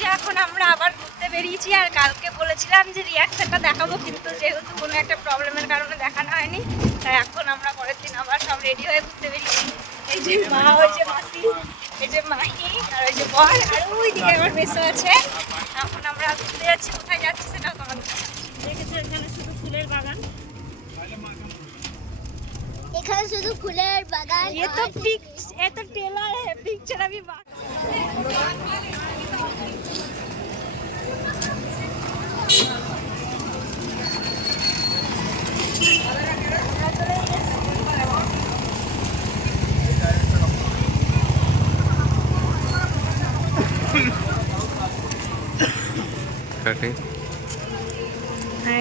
যে এখন আমরা আবার ঘুরতে বেরিয়েছি, আর কালকে বলেছিলাম যে রিয়াকশনটা দেখাবো, কিন্তু যেহেতু কোনো একটা প্রবলেমের কারণে দেখানো হয়নি, তাই এখন আমরা পরের দিন আবার সব রেডি হয়ে ঘুরতে বেরিয়েছি। এই যে মা, ওই যে মাসি, এই যে মাহি, আর ওই যে বর, আর ওই দিকে আমার বেসো আছে। এখন আমরা ঘুরতে যাচ্ছি, কোথায় যাচ্ছি সেটাও তোমাদের দেখেছো। এখানে শুধু ফুলের বাগান, এখানে শুধু ফুলের বাগান। ये तो टेलर है, पिक्चर अभी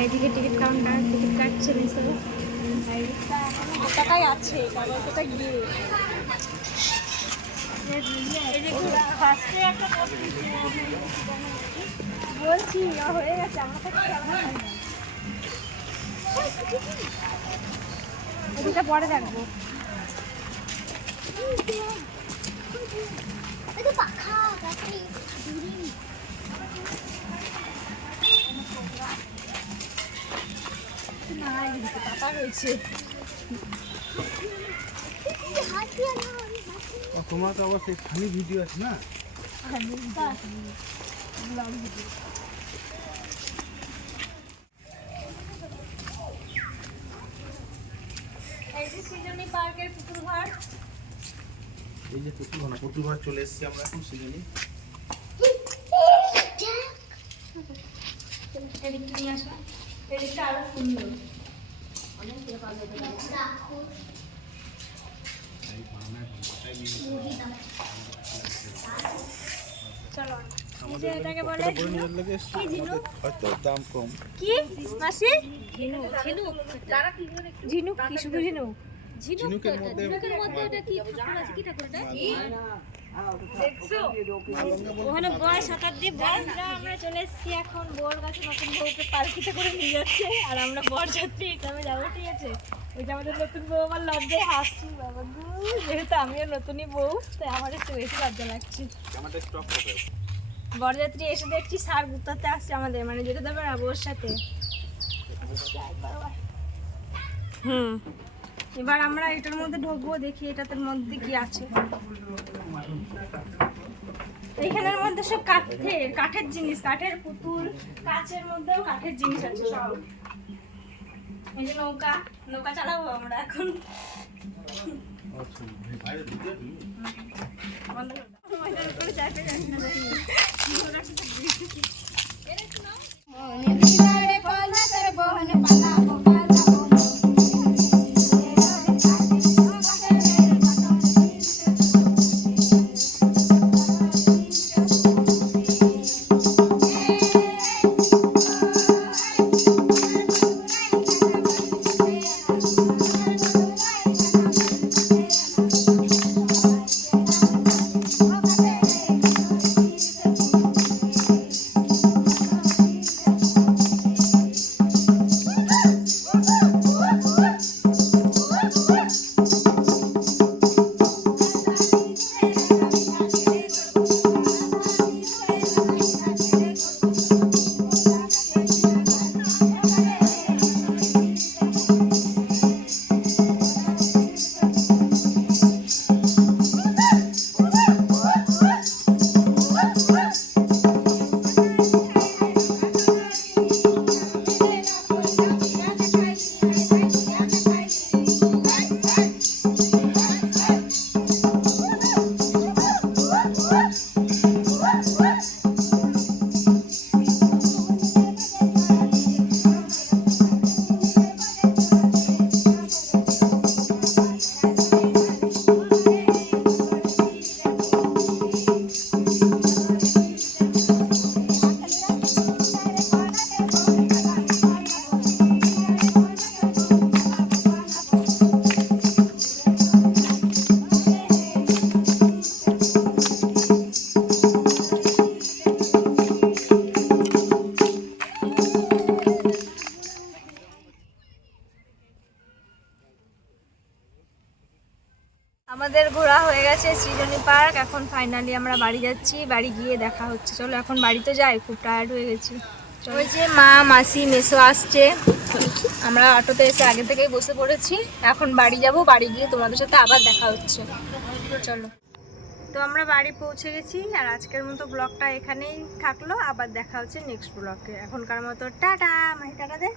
এদিকে টিকিট কাউন্টার, টিকিট কাটছে সব। টাকাই আছে, কাগজটা গিয়ে বলছি হয়ে গেছে আমার কাছে। এদিকটা পরে দেখবো। পাখা পাতা রয়েছে। তোমার তো অবশ্যই ফানি ভিডিও আছে না? এই যে সৃজনী পার্কের পুতুল ঘর, এই যে পুতুল ঘর চলে এসেছি আমরা এখন সিজনে। এদিকটা নিয়ে আসো, এদিকটা আরো সুন্দর। চলো, এই যে এটাকে বলে কি ঝিনুক, হয়তো দাম কম। কি মাসি? ঝিনুক, ঝিনুক, ঝিনুক কি? শুধু ঝিনুক? ঝিনুকের মধ্যে ওটা কি ঠাকুর আছে? কি ঠাকুর এটা? দেখছো ওখানে বয় শতাব্দী বয়রা। আমরা চলে এসেছি এখন বোর গাছে, নতুন বউকে পালকিতে করে নিয়ে যাচ্ছে, আর আমরা বরযাত্রী হিসাবে যাবো, ঠিক আছে? ওই যে আমাদের নতুন বউ, আমার লজ্জায় হাসছি বাবা গু, যেহেতু আমিও নতুনই বউ, তাই আমার একটু বেশি লজ্জা লাগছে। বরযাত্রী এসে দেখছি সার গুতাতে আসছে আমাদের, মানে যেতে দেবে না বউর সাথে। এবার আমরা এটার মধ্যে ঢুকবো, দেখি এটার মধ্যে কি আছে। এইখানের মধ্যে সব কাঠের জিনিস, কাঠের পুতুল, কাচের মধ্যেও কাঠের জিনিস আছে সব। এই যে নৌকা চালাবো আমরা এখন। আছে সৃজনী পার্ক। এখন ফাইনালি আমরা বাড়ি যাচ্ছি, বাড়ি গিয়ে দেখা হচ্ছে। চলো এখন বাড়িতে যাই, খুব টায়ার্ড হয়ে গেছি। ওই যে মা মাসি মেসো আসছে, আমরা অটোতে এসে আগে থেকেই বসে পড়েছি। এখন বাড়ি যাব, বাড়ি গিয়ে তোমাদের সাথে আবার দেখা হচ্ছে। চলো, তো আমরা বাড়ি পৌঁছে গেছি। আর আজকের মতো ব্লগটা এখানেই থাকলো, আবার দেখা হচ্ছে নেক্সট ব্লগে। এখনকার মতো টাটা। মাহি টাটা দে।